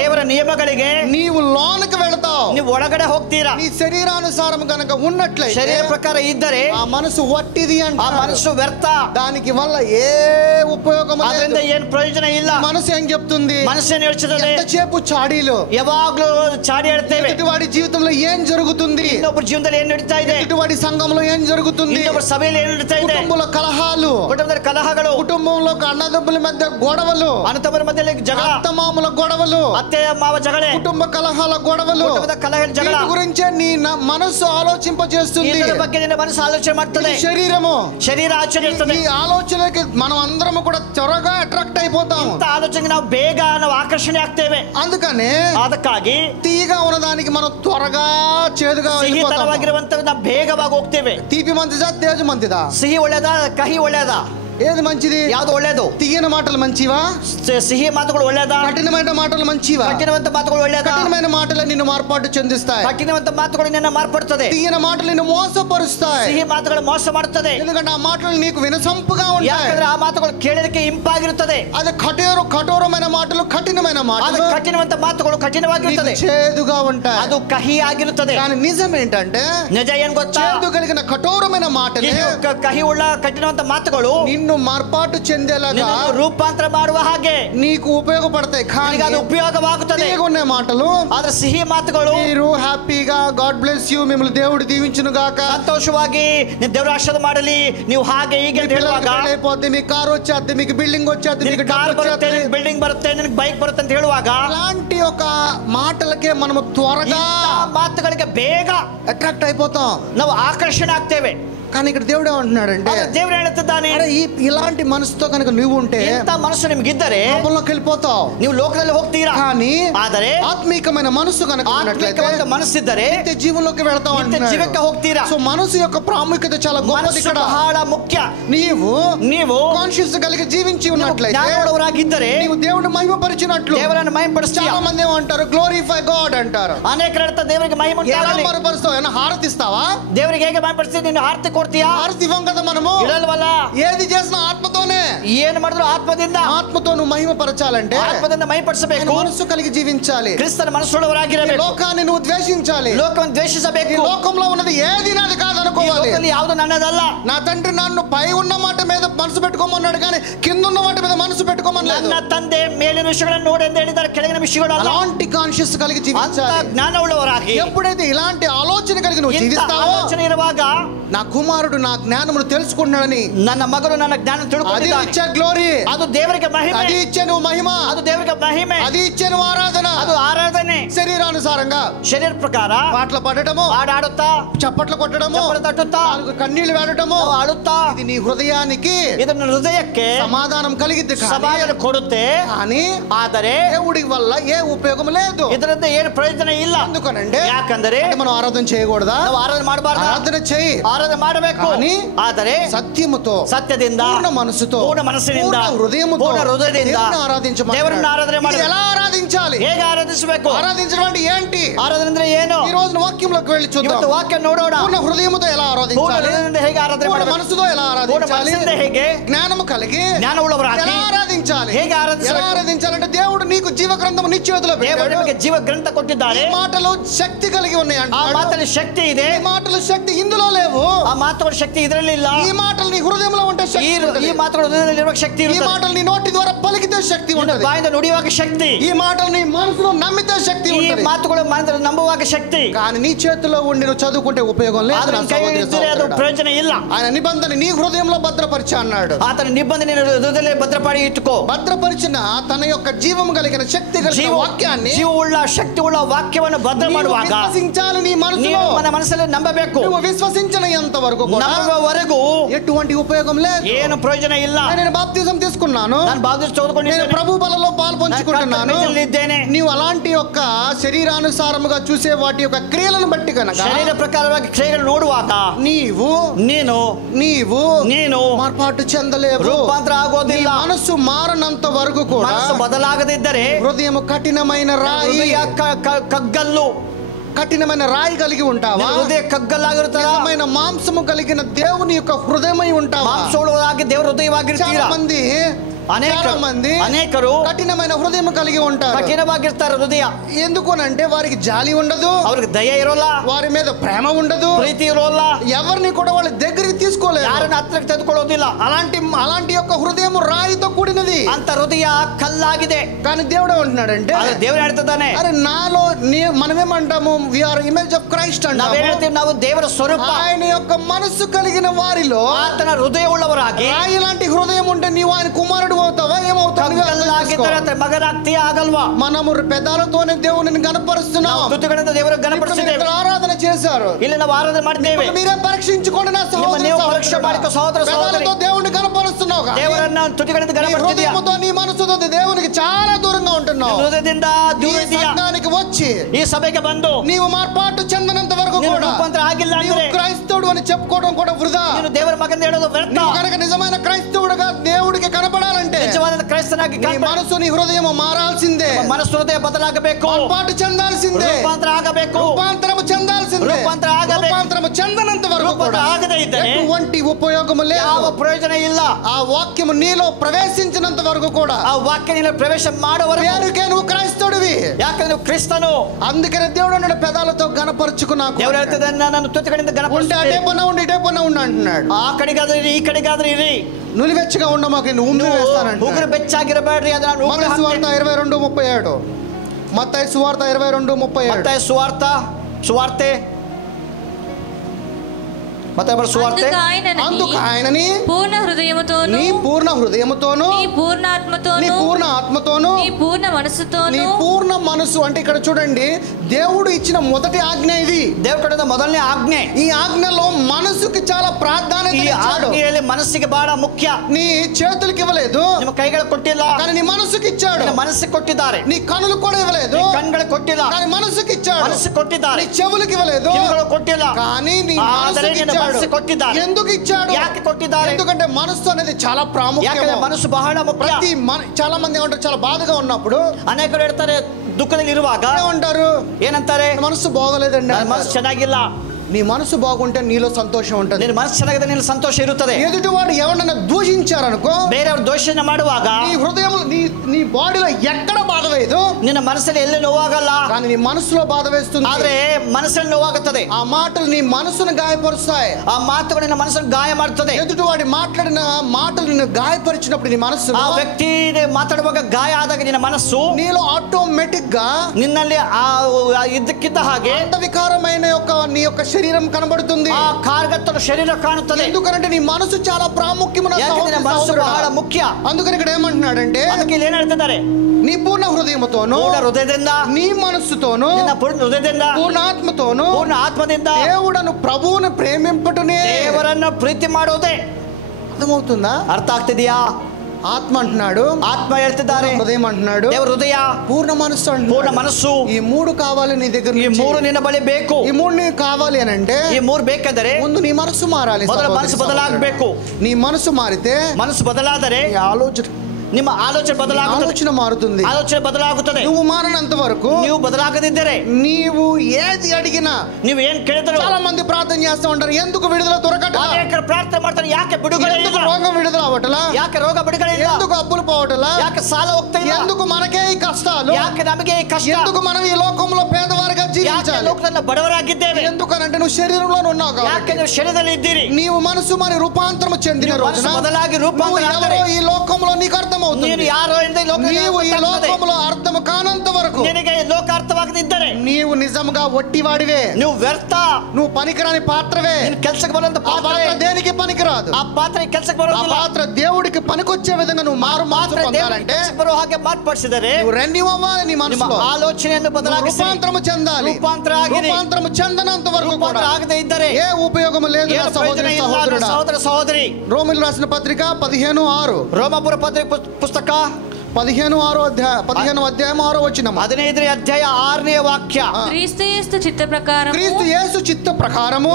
ದೇವರ ನಿಯಮಗಳಿಗೆ నీవు లోనికి వెళతావు. ನೀವು ಒಳಗಡೆ ಹೋಗ್ತೀರಾ. నీ శరీరానుసారం గనక ఉన్నట్లయితే, ಶರೀರ ಪ್ರಕಾರ ಇದ್ದರೆ ఆ మనసు వట్టిది ಆ అంటారు. ಮನಸ್ಸು ವ್ಯರ್ಥ. దానికి వల్ల ఏ ఉపయోగం లేదు. ಅದರಿಂದ ಏನು ಪ್ರಯೋಜನ ಇಲ್ಲ. మనసు ఏం చెప్తుంది? ಮನಸ್ಸೇನು ಹೇಳ್ತದೆ? ఎంతసేపు చాడీలు, ಯಾವಾಗ್ಲೂ ಚಾಡಿ ಹೇಳ್ತೇವೆ. ఎదుటివాడి జీవితంలో ఏం జరుగుతుంది, ಇನ್ನೊಬ್ಬರ ಜೀವನದಲ್ಲಿ ಏನು ನಡೀತಾ ಇದೆ, ఎదుటివాడి సంఘంలో ఏం జరుగుతుంది, ಇನ್ನೊಬ್ಬರ ಸಭೆಯಲ್ಲಿ ಏನು ನಡೀತಾ ಇದೆ, కుటుంబంలో కలహాలు, ಕುಟುಂಬದಲ್ಲಿ ಕಲಹಗಳು, కుటుంబంలో అన్నదమ్ముల మధ్య గొడవలు, ಅಣ್ಣತಮ್ಮರ ಮಧ್ಯದಲ್ಲಿ ಜಗಳ, అత్తమామల గొడవలు, ಅತ್ತೆ ಮಾವ ಜಗಳೇ, కుటుంబ కలహాల గొడవలు, ಕುಟುಂಬದ ಕಲಹಗಳ ಜಗಳ. వీటి గురించే నీ మనస్సు ఆలోచింపజేస్తుంది. ಇದರ ಬಗ್ಗೆ ನಿನ್ನ ಮನಸ್ಸು ಆಲೋಚನೆ ಮಾಡ್ತದೆ. శరీరము, ಶರೀರ ಆಚರಿಸುತ್ತದೆ. ఈ ఆలోచనకి మనం అందరం కూడా త్వరగా అట్రాక్ట్ అయిపోతాము. ಇಂಥ ಆಲೋಚನೆಗೆ ನಾವು ಬೇಗ ಆಕರ್ಷಣೆ ಆಗ್ತೇವೆ. అందుకనే ಅದಕ್ಕಾಗಿ తీగా ఉన్నదానికి మనం త్వరగా చేదుగా వెళ్ళిపోతాము. ಸಿಹಿತರವಾಗಿರುವಂತ ನಾವು ಬೇಗವಾಗಿ ಹೋಗ್ತೇವೆ. తీపి మంచిదా తేజ మంచిదా? ಸಿಹಿ ಒಳ್ಳೆಯದಾ ಕಹಿ ಒಳ್ಳೆಯದಾ? ఏది మంచిది? ಯಾವುದು ಒಳ್ಳೆಯದು? తీయని మాటలు మంచివా? ಸಿಹಿ ಮಾತುಗಳು ಒಳ್ಳೆಯದಾ? కఠినమైన మాటలు మంచివా? ಕಠಿಣವಂತ ಮಾತುಗಳು ಒಳ್ಳೆಯದಾ? కఠినమైన మాటలు నిన్ను మార్పాటు చెందిస్తాయి. ಕಠಿಣವಂತ ಮಾತುಗಳು ನಿನ್ನ ಮಾರ್ಪಡುತ್ತದೆ. తీయని మాటలు నిన్ను మోసపరుస్తాయి. ಸಿಹಿ ಮಾತುಗಳು ಮೋಸ ಮಾಡುತ್ತದೆ. ఎందుకంటే ఆ మాటలు నీకు వినసొంపుగా ఉంటాయి. ಯಾಕಂದ್ರೆ ಆ ಮಾತುಗಳು ಕೇಳಲಿಕ್ಕೆ ಇಂಪಾಗಿರುತ್ತದೆ. అది కఠోరమైన మాటలు, కఠినమైన ಅದು మాటలు ಕಠಿಣವಂತ ಮಾತುಗಳು ಕಠಿಣವಾಗಿರುತ್ತದೆ. చేదుగా ఉంటాయి. ಅದು ಕಹಿ ಆಗಿರುತ್ತದೆ. కానీ నిజం ఏంటంటే, ನಿಜ ಏನ್ ಗೊತ್ತಾ? చేదు కలిగిన కఠోరమైన మాటలే ಕಹಿ ಉಳ್ಳ ಕಠಿಣವಂತ ಮಾತುಗಳು నిన్ను మార్పాటు చెందేలాగా ನಿನ್ನನ್ನು ರೂಪಾಂತರ ಮಾಡುವ ಹಾಗೆ నీకు ఉపయోగపడతాయి. కానీ ಅದು ಉಪಯೋಗವಾಗುತ್ತದೆ. తీయగున్న మాటలు, ಆದ್ರೆ ಸಿಹಿ ಮಾತುಗಳು మీరు హ్యాపీగా గాడ్ బ్లెస్ యూ, మిమ్మల్ని దేవుడు దీవించును గాక, ಸಂತೋಷವಾಗಿ ನೀವು ದೇವರ ಆಶೀರ್ವಾದ ಮಾಡಲಿ, ನೀವು ಹಾಗೆ ಹೀಗೆ ಅಂತ ಹೇಳುವಾಗ, అయిపోద్ది, మీకు కారు వచ్చేద్ది, మీకు బిల్డింగ్ వచ్చేద్ది, మీకు ಕಾರ್ ಬರುತ್ತೆ, ಬಿಲ್ಡಿಂಗ್ ಬರುತ್ತೆ, ನಿನಗೆ ಬೈಕ್ ಬರುತ್ತೆ ಅಂತ ಹೇಳುವಾಗ, అలాంటి ఒక మాటలకే మనము త్వరగా ಮಾತುಗಳಿಗೆ ಬೇಗ అట్రాక్ట్ అయిపోతాం, ನಾವು ಆಕರ್ಷಣೆ ಆಗ್ತೇವೆ. కానీ ఇక్కడ దేవుడు ఏమంటున్నాడంటే, ದೇವರು ಹೇಳುತ್ತಿದ್ದಾನೆ, ఇలాంటి మనసుతో కనుక నువ్వు ఉంటే ಇಂಥ ಮನಸ್ಸು ನಿಮಗಿದ್ದರೆ పాపంలోకి వెళ్ళిపోతావు, ನೀವು ಲೋಕದಲ್ಲಿ ಹೋಗ್ತೀರಾ. కానీ ಆದರೆ ఆత్మీకమైన మనసు కనుక ಆತ್ಮಿಕವಾದ ಮನಸ್ಸಿದ್ದರೆ నిత్య జీవంలోకి వెళ్తావు ನಿತ್ಯ ಜೀವಕ್ಕೆ ಹೋಗ್ತೀರಾ. సో మనసు యొక్క ప్రాముఖ్యత చాలా గొప్పది. ಮನಸ್ಸು ఇక్కడ ಬಹಳ ಮುಖ್ಯ. ನೀವು కాన్షియస్ కలిగి జీవించి ఉన్నట్లయితే, ಜ್ಞಾನವುಳ್ಳವರಾಗಿದ್ದರೆ నీవు దేవుడిని మహిమపరిచినట్లు. ದೇವರನ್ನು ಮಹಿಮಪಡಿಸ್ತೀಯ. చాలా మంది ఏమంటారు, గ్లోరిఫై గాడ్ అంటారు. ಅನೇಕರ ಅರ್ಥ ದೇವರಿಗೆ ಮಹಿಮೆ ఎలా ಉಂಟಾಗಲಿ. మహిమపరుస్తావు? ఏమైనా హారతిస్తావా? ದೇವರಿಗೆ ಹೇಗೆ ಮಹಿಮಪಡಿಸ್ತೀವಿ? ನೀನು ಆರತಿ ಕೊಡ್ತೀಯಾ? హారతి ఇవ్వం కదా మనము. ಇರಲ್ವಲ್ಲ. ఏది చేసినా ఆత్మతోనే. ಏನು ಮಾಡಿದ್ರು ಆತ್ಮದಿಂದ, ఆత్మతో నువ్వు మహిమపరచాలంటే ఆత్మದಿಂದ ఆయన ಮಹಿಮಪಡಿಸಬೇಕು. మనస్సు కలిగి జీవించాలి. ಕ್ರಿಸ್ತನ ಮನಸ್ಸುಳ್ಳವರಾಗಿರಬೇಕು. లోకాన్ని నువ్వు ద్వేషించాలి. ಲೋಕವನ್ನು ఈ ದ್ವೇಷಿಸಬೇಕು. లోకంలో ఉన్నది ఏది నాది కాదు ಈ అనుకోవాలి. ಲೋಕದಲ್ಲಿ ಯಾವುದು ನನ್ನದಲ್ಲ. నా తండ్రి నన్ను పై ఉన్న మాట మీద మనసు పెట్టుకోమన్నాడు, కానీ కింద ఉన్న మాట మీద మనసు పెట్టుకోమన్నాడు. ನನ್ನ ತಂದೆ ಮೇಲಿನ ವಿಷಯಗಳನ್ನು ನೋಡಿ ಎಂದು ಹೇಳಿದ್ದಾರೆ, ಕೆಳಗಿನ ವಿಷಯಗಳು ಅಲ್ಲ. అలాంటి కాన్షియస్ కలిగి ಅಂತ జీవించాలి. ಜ್ಞಾನವುಳ್ಳವರಾಗಿ ఎప్పుడైతే ఇలాంటి ఆలోచన కలిగి నువ్వు ಇಂಥ జీవిస్తావో, ಆಲೋಚನೆ ಇರುವಾಗ నా కుమారుడు నా జ్ఞానమును తెలుసుకున్నాడని, ನನ್ನ ಮಗನು ನನ್ನ ಜ್ಞಾನ అది ತಿಳ್ಕೊಂಡಿದ್ದಾನೆ, ఇచ్చే గ్లోరీ, ಅದು ದೇವರಿಗೆ ಮಹಿಮೆ, అది ఇచ్చే నువ్వు మహిమ, ಅದು ದೇವರಿಗೆ ಮಹಿಮೆ, అది ఇచ్చే నువ్వు ఆరాధన. ಅದು ಆರಾಧನೆ. శరీరానుసారంగా ಶರೀರ ಪ್ರಕಾರ పాటలు పాడటము, ಹಾಡಾಡುತ್ತಾ, చప్పట్లు కొట్టడము, ಚಪ್ಪಲಿ ತಟ್ಟುತ್ತಾ, నాలుగు కన్నీళ్లు వేడటము, ನಾವು ಅಳುತ್ತಾ, ఇది నీ హృదయానికి ಇದನ್ನ ಹೃದಯಕ್ಕೆ సమాధానం కలిగిద్ది. ಸಮಾಧಾನ ಕೊಡುತ್ತೆ. కానీ ಆದರೆ దేవుడి వల్ల ఏ ఉపయోగం లేదు. ಇದರಿಂದ ಏನು ಪ್ರಯೋಜನ ಇಲ್ಲ. ఎందుకనంటే ಯಾಕಂದರೆ అంటే మనం ఆరాధన చేయకూడదా? ನಾವು ಆರಾಧನೆ ಮಾಡಬಾರ್ದು, ఆరాధన చేయి, ಆರಾಧನೆ ಮಾಡಬೇಕು. కానీ ಆದರೆ సత్యముతో, ಸತ್ಯದಿಂದ, పూర్ణ మనసుతో, పూర్ణ మనಸ್ಸಿನಿಂದ, పూర్ణ హృదయముతో పూర్ణ హృదయದಿಂದ దేవుని ఆరాధించమన్నాడు. ದೇವರನ್ನು ಆರಾಧನೆ ఇది ಮಾಡಬೇಕು. ఎలా ఆరాధించాలి? ಹೇಗೆ ಆರಾಧಿಸಬೇಕು? ఆరాధించడం అంటే ఏంటి? ಆರಾಧನೆ ಅಂದ್ರೆ ಏನು? ఈ రోజున వాక్యంలోకి వెళ్ళి చూద్దాం. ಇವತ್ತು ವಾಕ್ಯ ನೋಡೋಣ. పూర్ణ హృదయముతో ఎలా ಪೂರ್ಣ ఆరాధించాలి? ಹೃದಯದಿಂದ ಹೇಗೆ ಆರಾಧನೆ పూర్ణ ಮಾಡಬೇಕು? మనసుతో ఎలా ಪೂರ್ಣ ఆరాధించాలి? ಮನಸ್ಸಿಂದ ಹೇಗೆ? జ్ఞానము కలిగి ಜ್ಞಾನವುಳ್ಳವರಾಗಿ ఎలా ఆరాధించాలి? ಹೇಗೆ ఆరాధిಸಬೇಕು? ఎలా ఆరాధించాలంటే దేవుడు నీకు జీవ గ్రంథము నీ చేతిలో ದೇವರು పెట్టాడు. ನಿಮಗೆ ಜೀವ ಗ್ರಂಥ ಕೊಟ್ಟಿದ್ದಾರೆ. ఈ మాటలు శక్తి కలిగి ఉన్నాయి ಆ అంటాడు. ಮಾತಲ್ಲಿ ಶಕ್ತಿ ಇದೆ. ఈ మాటలు శక్తి ఇందులో లేవు. ಆ ಮಾತುಗಳ ಶಕ್ತಿ ಇದರಲ್ಲಿ ಇಲ್ಲ. ఈ మాటలు నీ హృదయంలో ఉంటే ಈ శక్తి ఉంటుంది. ಈ ಮಾತುಗಳ ಹೃದಯದಲ್ಲಿರುವ ಶಕ್ತಿ ఈ ಇರುತ್ತದೆ. మాటలు నీ నోటి ద్వారా పలికితే శక్తి ನಿನ್ನ ఉంటుంది. ಬಾಯಿಂದ ನುಡಿಯುವಾಗ ಶಕ್ತಿ. ఈ మాటలు నీ మనసులో నమ్మితే శక్తి ಈ ఉంటుంది. ಮಾತುಗಳು ಮನದಲ್ಲಿ ನಂಬುವಾಗ ಶಕ್ತಿ. కానీ నీ చేతిలో ఉండి నువ్వు చదువుకుంటే ఉపయోగం లేదు. ಆದ್ರೆ నా ನಿನ್ನ ಕೈಯಲ್ಲಿ సహోదరి, ಇದ್ದರೆ ಅದು సహోదరుడా. ಪ್ರಯೋಜನ ಇಲ್ಲ. ఆయన నిబంధన నీ హృదయంలో భద్రపరిచి అన్నాడు. ಆತನ ನಿಬಂಧನೆ ಹೃದಯದಲ್ಲಿ ಭದ್ರಪಾಡಿ ಇಟ್ಟುಕೋ. భద్రపరిచిన తన యొక్క జీవం కలిగిన శక్తి కలిగిన వాక్యాన్ని ಜೀವವುಳ್ಳ ಶಕ್ತಿಯುಳ್ಳ ವಾಕ್ಯವನ್ನು ಭದ್ರ నీవు ಮಾಡುವಾಗ విశ్వసించాలి. నీ మనసులో ನೀವು ನನ್ನ ಮನಸ್ಸಲ್ಲಿ ನಂಬಬೇಕು. నువ్వు విశ్వసించిన ఎంత వరకు కూడా ನಂಬುವವರೆಗೂ ఎటువంటి ఉపయోగం లేదు. ಏನು ಪ್ರಯೋಜನ ಇಲ್ಲ. నేను బాప్తిజం తీసుకున్నాను, ನಾನು ಬಾಪ್ತಿಸ್ಮ నేను ತೆಗೆದುಕೊಂಡಿದ್ದೇನೆ, ప్రభు బలలో పాలు పంచుకుంటున్నాను. ನಾನು ಇದ್ದೇನೆ. నీవు అలాంటి యొక్క శరీరానుసారముగా చూసే వాటి యొక్క క్రియలను బట్టి కనుక ಶರೀರ ಪ್ರಕಾರವಾಗಿ ಕ್ರಿಯೆಗಳು ನೋಡುವಾಗ నీవు ನೀನು ನೀನು మార్పాటు చెందలేవు. ರೂಪಾಂತರ నీ ಆಗೋದಿಲ್ಲ. మనసు మారనంత వరకు కూడా ಮನಸ್ಸು ಬದಲಾಗದಿದ್ದರೆ హృదయం కఠినమైన రాయి, ಹೃದಯ ಕಗ್ಗಲ್ಲು, కఠినమైన రాయి కలిగి ఉంటావా? ಹೃದಯ ಕಗ್ಗಲ್ಲಾಗಿರುತ್ತದೆ. నిజమైన మాంసము కలిగిన దేవుని యొక్క హృదయమై ఉంటావా? ಮಾಂಸವುಳ್ಳವರಾಗಿ ದೇವರ చాలా ಹೃದಯವಾಗಿರ್ತೀರಾ. మంది ಅನೇಕರು కఠినమైన హృదయం కలిగి ఉంటారు. ಕಠಿಣವಾಗಿರ್ತಾರೆ ಹೃದಯ. ఎందుకనంటే వారికి జాలి ఉండదు, ಅವ್ರಿಗೆ ದಯ ಇರೋಲ್ಲ, వారి మీద ప్రేమ ఉండదు, ಪ್ರೀತಿ ಇರೋಲ್ಲ, ఎవరిని కూడా వాళ్ళ దగ్గరికి తీసుకోలేరు. ಯಾರನ್ನ ಹತ್ರಕ್ಕೆ ತೆಗೆದುಕೊಳ್ಳೋದಿಲ್ಲ. అలాంటి యొక్క హృదయం రాయితో కూడినది. ಅಂತ ಹೃದಯ కల్లాಗಿದೆ. కానీ దేవుడు ఏమంటున్నాడంటే, ಆದ್ರೆ ದೇವರು ಹೇಳ್ತಿದ್ದಾನೆ, అరే నాలో మనమేమంటాము, we are image of Christ ನಾವೇನ್ అంటాము. ಹೇಳ್ತೀವಿ, ನಾವು ದೇವರ ಸ್ವರೂಪ. ఆయన యొక్క మనస్సు కలిగిన వారిలో ಆತನ ಹೃದಯವುಳ್ಳವರಾಗಿ రాయి లాంటి హృదయం ఉంటే నీవు ఆయన కుమారుడు అవుతావా? ఏమవుతావు? నువ్వే అర్థం చేసుకో. ಕಗ್ಗಲ್ಲಾಗಿದ್ದರೆ ಮಗನಾಗ್ತೀಯ ಆಗಲ್ವಾ? మనము పెదాలతోనే దేవుని కనపరుస్తున్నాం. ತುಟಿಗಳಿಂದ ದೇವರ ఇప్పుడు ಗಣಪಡಿಸಿದ್ದೇವೆ. మీరు ఆరాధన చేశారు, ಇಲ್ಲಿ ನಾವು ಆರಾಧನೆ ಮಾಡಿದ್ದೇವೆ. ఇప్పుడు మీరే పరీక్షించుకోండి నా సహోదరి, ನೀವು ಪರೀಕ್ಷೆ ಮಾಡಿಕೊ ಸಹೋದರ, ಸಹೋದರಿ. పెదాలతో దేవుని కనపరుస్తున్నావు, కానీ ದೇವರನ್ನ ತುಟಿಗಳಿಂದ నీ ಗಣಪಡಿಸಿದ್ಯಾ? హృదయముతో నీ మనసుతో దేవునికి చాలా దూరంగా ఉంటున్నావు. ಹೃದಯದಿಂದ ఈ ದೂರ ಇದೆಯಾ? సంఘానికి వచ్చి ಈ ಸಭೆಗೆ ಬಂದು నీవు మార్పాటు చెందనంత వరకు ನೀನು కూడా ರೂಪಾಂತರ ಆಗಿಲ್ಲ నీవు ಅಂದ್ರೆ క్రైస్తవుడు అని చెప్పుకోవడం కూడా వృధా. ನೀನು ದೇವರ ಮಗನ ಹೇಳೋದು ವ್ಯರ್ಥ. నువ్వు కనుక నిజమైన క్రైస్తవుడుగా దేవుడికి కనపడాలంటే ನಿಜವಾದ ಕ್ರೈಸ್ತನಾಗಿ నీ మనసు నీ హృదయం మారాల్సిందే. ಮನಸ್ಸು ಹೃದಯ ಬದಲಾಗಬೇಕು, మార్పాటు చెందాల్సిందే, ರೂಪಾಂತರ ಆಗಬೇಕು. రూపాంతరము చెందాల్సిందే. రూపాంతర ಆಗಬೇಕು. రూపాంతరము చెందనంత వరకు ರೂಪಾಂತರ కూడా ಆಗದೇ ಇದ್ದರೆ ఎటువంటి ఉపయోగము ಯಾವ లేదు. ಪ್ರಯೋಜನ ಇಲ್ಲ. ఆ వాక్యము నీలో ప్రవేశించినంత వరకు కూడా ಆ ವಾಕ್ಯ ನೀನು ಪ್ರವೇಶ ಮಾಡುವವರೆಗೂ. పేరుకే నువ్వు క్రైస్తవుడివి. ಯಾಕಂದ್ರೆ ನೀವು ಕ್ರಿಸ್ತನು. అందుకనే దేవుడు అన్నాడు, పెదాలతో గణపరుచుకున్నాకు. ದೇವರು ಹೇಳ್ತದೆ, ನಾನು ತುಟಿಗಳಿಂದ ఉంటే ಗಣಪಡಿಸಿ అటే పన్న ఉండి ఇటే పన్న ఉండు అంటున్నాడు. ಆ ಕಡೆಗಾದ್ರೆ ಇರಿ, ಈ ಕಡೆಗಾದ್ರೆ ಇರಿ. నులివెచ్చగా ఉండ మాకు నేను ఉమ్మి ಉಗುರು వేస్తానంటున్నాడు. ಬೆಚ್ಚಾಗಿರಬೇಡ್ರಿ, ಅದನ್ನ మత్తయి సువార్త 22:37. మత్తయి సువార్త 22:37. ಮತ್ತೆ ಸುವಾರ್ತೆ ಮತ್ತೆ ಸುವಾರ್ತೆ. అందుకు ఆయనని పూర్ణ హృదయముతోను, నీ పూర్ణ హృదయముతోను, నీ పూర్ణ ఆత్మతోను, నీ పూర్ణ ఆత్మతోను, నీ పూర్ణ మనసుతోను, నీ పూర్ణ మనసు. అంటే ఇక్కడ చూడండి, దేవుడు ఇచ్చిన మొదటి ఆజ్ఞ ఇది. ದೇವ್ರ ಕಡೆಯಿಂದ ಮೊದಲನೇ ಆಜ್ಞೆ. ఈ ఆజ్ఞలో మనసుకి చాలా ప్రాధాన్యత ಈ ఇచ్చాడు. ಆಜ್ಞೆಯಲ್ಲಿ ಮನಸ್ಸಿಗೆ ಬಹಳ ಮುಖ್ಯ. నీ చేతులకి ఇవ్వలేదు, ನಿಮ್ಮ ಕೈಗಳು ಕೊಟ್ಟಿಲ್ಲ, కానీ నీ మనసుకి ఇచ్చాడు. ನಿಮ್ಮ ಮನಸ್ಸಿಗೆ ಕೊಟ್ಟಿದ್ದಾರೆ. నీ కనులు కూడా ఇవ్వలేదు, ಕಣ್ಗಳು ಕೊಟ್ಟಿಲ್ಲ, కానీ మనసుకి ఇచ్చాడు. ಮನಸ್ಸಿಗೆ ಕೊಟ್ಟಿದ್ದಾರೆ. నీ చెవులకి ఇవ్వలేదు, ಕಿವಿಗಳು ಕೊಟ್ಟಿಲ್ಲ, కానీ నీ ಆದರೆ మనసుకి ನಿನ್ನ ఇచ్చాడు. ಮನಸ್ಸಿಗೆ ಕೊಟ್ಟಿದ್ದಾರೆ. ఎందుకు ఇచ్చాడు? ಯಾಕೆ ಕೊಟ್ಟಿದ್ದಾರೆ? ఎందుకంటే మనస్సు అనేది చాలా ప్రాముఖ్యం. ಯಾಕಂದ್ರೆ ಮನಸ್ಸು ಬಹಳ ಮುಖ್ಯ. చాలా మంది ఏమంటారు, చాలా బాధగా ఉన్నప్పుడు ಅನೇಕರು ಹೇಳ್ತಾರೆ, ದುಃಖದಲ್ಲಿ ಇರುವಾಗ ఏమంటారు, ಏನಂತಾರೆ, మనసు బాగోలేదండి, ನನ್ನ ಮನಸ್ಸು ಚೆನ್ನಾಗಿಲ್ಲ. నీ మనసు బాగుంటే నీలో సంతోషం ఉంటుంది. ನಿನ್ನ ಮನಸ್ಸು ಚೆನ್ನಾಗಿದೆ, ನಿನ್ನ ಸಂತೋಷ ಇರುತ್ತದೆ. ఎదుటివాడు ఎవరన్నా దూషించారనుకో, ಬೇರೆಯವರು ದೋಷಣೆ ಮಾಡುವಾಗ నీ హృదయం నీ బాడీలో ఎక్కడ బాధ వేయదు, ನಿನ್ನ ಮನಸ್ಸಲ್ಲಿ ಎಲ್ಲಿ ನೋವಾಗಲ್ಲ, కానీ నీ మనసులో బాధ వేస్తుంది. ಆದ್ರೆ ಮನಸ್ಸಲ್ಲಿ ನೋವಾಗುತ್ತದೆ. ఆ మాటలు నీ మనసును గాయపరుస్తాయి. ಆ ಮಾತುಗಳು ನಿನ್ನ ಮನಸ್ಸನ್ನು ಗಾಯ ಮಾಡುತ್ತದೆ. ఎదుటివాడి మాట్లాడిన మాటలు నిన్ను గాయపరిచినప్పుడు నీ మనసు, ಆ ವ್ಯಕ್ತಿ ಮಾತಾಡುವಾಗ ಗಾಯ ಆದಾಗ ನಿನ್ನ ಮನಸ್ಸು నీలో ఆటోమేటిక్ గా ನಿನ್ನಲ್ಲಿ ಇದ್ದಕ್ಕಿದ್ದ ಹಾಗೆ వికారమైన నీ యొక్క శరీరం కనబడుతుంది. ಆ ಕಾರ್ಗತ್ತದ ಶರೀರ ಕಾಣುತ್ತದೆ. ఎందుకంటే నీ మనసు చాలా ప్రాముఖ్యమైన ಯಾಕಂದ್ರೆ ಮನಸ್ಸು ಬಹಳ ಮುಖ್ಯ. అందుకని ఇక్కడ ఏమంటున్నాడంటే, ಅದಕ್ಕೆ ಇಲ್ಲಿ ಏನ್ ಹೇಳ್ತಿದ್ದಾರೆ, నీ పూర్ణ హృదయముతోను, ಪೂರ್ಣ ಹೃದಯದಿಂದ, నీ మనస్సుతోను, ನಿನ್ನ ಪೂರ್ಣ ಹೃದಯದಿಂದ, పూర్ణ ఆత్మతోను, ಪೂರ್ಣ ಆತ್ಮದಿಂದ దేవుడను ప్రభువును ప్రేమింపటనే. ದೇವರನ್ನು ಪ್ರೀತಿ ಮಾಡೋದೇ. అర్థమవుతుందా? ಅರ್ಥ ಆಗ್ತಿದೆಯಾ? ఆత్మ అంటున్నాడు, ಆತ್ಮ ಹೇಳ್ತಿದ್ದಾರೆ, హృదయం అంటున్నాడు, ದೇವರ ಹೃದಯ, పూర్ణ మనస్సు అంటున్నాడు. ಪೂರ್ಣ ಮನಸ್ಸು. ఈ మూడు కావాలి నీ దగ్గర ಈ నుంచి. ಮೂರು ನಿನ್ನ ಬಳಿ ಬೇಕು. ఈ మూడు నీకు కావాలి అని అంటే, ಈ ಮೂರು ಬೇಕೆಂದರೆ ముందు నీ మనసు మారాలి. ಮೊದಲ ಮನಸ್ಸು ಬದಲಾಗಬೇಕು. నీ మనసు మారితే ಮನಸ್ಸು ಬದಲಾದರೆ నీ ఆలోచన ನಿಮ್ಮ ಆಲೋಚನೆ ಬದಲಾಗುತ್ತದೆ. ఆలోచన మారుతుంది. ಆಲೋಚನೆ ಬದಲಾಗುತ್ತದೆ. నువ్వు మారనంత వరకు, ನೀವು ಬದಲಾಗದಿದ್ದರೆ, నీవు ఏది అడిగినా, ನೀವು ಏನ್ ಕೇಳಿದ್ರು, చాలా మంది ప్రార్థన చేస్తూ ఉంటారు, ఎందుకు విడుదల దొరకట్లా, ಅನೇಕರು ಪ್ರಾರ್ಥನೆ ಮಾಡ್ತಾರೆ, ಯಾಕೆ ಬಿಡುಗಡೆ ఎందుకు ಇಲ್ಲ, రోగం విడుదల అవటలా, ಯಾಕೆ ರೋಗ ಬಿಡುಗಡೆ ಇಲ್ಲ, ఎందుకు అప్పులు పోవటలా, ಯಾಕೆ ಸಾಲ ಹೋಗ್ತಾ ಇಲ್ಲ, ఎందుకు మనకే ఈ కష్టాలు, ಯಾಕೆ ನಮಗೆ ಈ ಕಷ್ಟ, ఎందుకు మనం ఈ లోకంలో పేదవారిగా ಯಾಕೆ జీవించాలి, ಲೋಕದಲ್ಲಿ ಬಡವರಾಗಿದ್ದೇವೆ, ఎందుకనంటే నువ్వు శరీరంలో ఉన్నావు ಯಾಕೆ కాబట్టి. ನೀವು ಶರೀರದಲ್ಲಿ ಇದ್ದೀರಿ, నీవు మనసు మరి రూపాంతరం చెందిన ನೀವು రోజున ಮನಸ್ಸು ಬದಲಾಗಿ ರೂಪಾಂತರ నువ్వు ఎవరో ಆದರೆ, ఈ లోకంలో నీకు అర్థమవుతుంది. ನೀನು ಯಾರೋ ಎಂದು ಈ ಲೋಕದಲ್ಲಿ నీవు ఈ ಗೊತ್ತಾಗ್ತದೆ. లోకంలో అర్థం కానంత వరకు ನಿನಗೆ ಈ ಲೋಕ ಅರ್ಥವಾಗದಿದ್ದರೆ నీవు నిజంగా ఒట్టివాడివే, ನೀವು ವ್ಯರ್ಥ, నువ్వు పనికిరాని పాత్రవే. ನಿನ್ನ ಕೆಲಸಕ್ಕೆ ಬರುವಂತ ఆ ಪಾತ್ರ పాత్ర దేనికి పనికిరాదు. ಆ ಪಾತ್ರ ಕೆಲಸಕ್ಕೆ ఆ ಬರೋದಿಲ್ಲ. పాత్ర దేవుడికి పనికొచ్చే విధంగా నువ్వు మారు ಪಾತ್ರ ದೇವರಿಗೆ పొందాలంటే ಕೆಲಸಕ್ಕೆ ಬರೋ ಹಾಗೆ ಮಾರ್ಪಡಿಸಿದರೆ నువ్వు రెన్యూ అవ్వాలి. నీ ನಿಮ್ಮ మనసులో ಆಲೋಚನೆಯನ್ನು ಬದಲಾಗಿಸಿ రూపాంతరము చెందాలి. రూపాంతర ಆಗಿರಿ. రూపాంతరము చెందనంత వరకు కూడా ರೂಪಾಂತರ ಆಗದೆ ಇದ್ದರೆ ఏ ఉపయోగము లేదు నా ಏನು ಪ್ರಯೋಜನ సహోదరి ಇಲ್ಲ, సహోదరుడా. ಸಹೋದರ ಸಹೋದರಿ. రోమిలు రాసిన పత్రిక 15:6, ರೋಮಾಪುರ ಪುಸ್ತಕ 15వ అధ్యాయం 6వ వచనం. 15ನೇ ಅಧ್ಯಾಯ 6ನೇ ವಾಕ್ಯ. క్రీస్తు యేసు చిత్త ప్రకారం క్రీస్తు యేసు చిత్త ప్రకారము